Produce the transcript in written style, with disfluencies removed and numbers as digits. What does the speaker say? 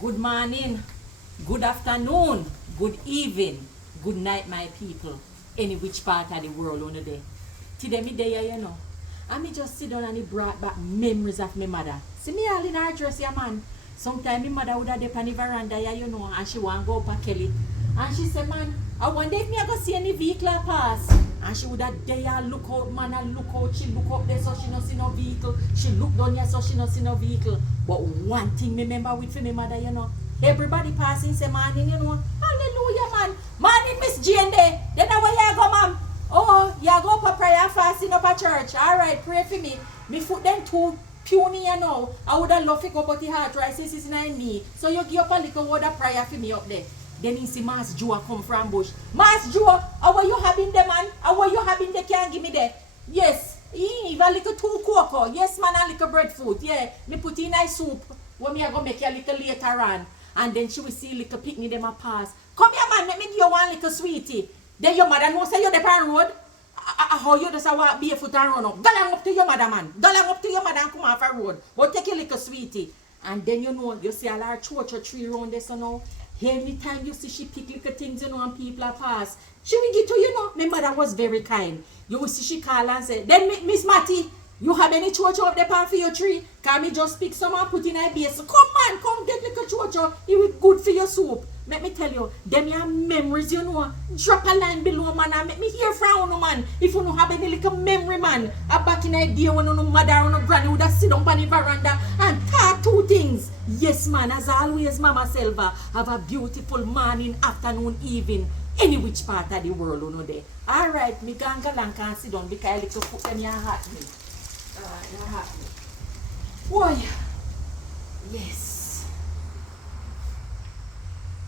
Good morning, good afternoon, good evening, good night, my people. Any which part of the world on the day. Today me there, you know. And me just sit down and it brought back memories of my mother. See me all in her dress, yeah man. Sometimes my mother would have on the veranda, yeah, you know, and she want to go up a Kelly. And she said, man, I wonder if me I go see any vehicle pass. And she would have there look out, man, and look out. She look up there so she not see no vehicle. She look down here so she not see no vehicle. But one thing me remember with for my mother, you know. Everybody passing say morning, you know. Hallelujah, man. Morning, Miss Jane there. Then where you go, ma'am? Oh, you go up a prayer fasting up a church. Alright, pray for me. Me foot them too puny, you know. I would have loved to go but the heart rises is in me. So you give up a little word of prayer for me up there. Then he see Mass Joe come from bush. Mass Joe, how are you having them, man? How are you having the can give me there? Yes. Even a little two cocoa. Yes, man, a little breadfruit. Yeah. Me put in a soup. When me I go make you a little later on. And then she will see little picnic them a pass. Come here, man, let me give you one little sweetie. Then your mother knows say you're the pan road. How you just walk barefoot and run up. Galang up to your mother, man. Galang up to your mother and come off a road. But take your little sweetie. And then you know, you see a large church or tree around there, so now. Anytime you see she pick little things, you know, and people are pass, she will give to you know. My mother was very kind. You will see she call and say, then Miss Matty, you have any chocho up there for your tree? Can me just pick some and put in a base? Come man, come get little chocho. It will good for your soup. Let me tell you, them your memories, you know. Drop a line below, man, and make me hear from you, man. If you don't have any little memory, man. Back in the day when your mother or your granny would have sit down on the veranda and talk two things. Yes, man, as always, Mama Selva, have a beautiful morning, afternoon, evening, any which part of the world, you know, there. Alright, me ganga lang can sit down because I little put them in your heart, me. Your heart, me. Boy. Yes.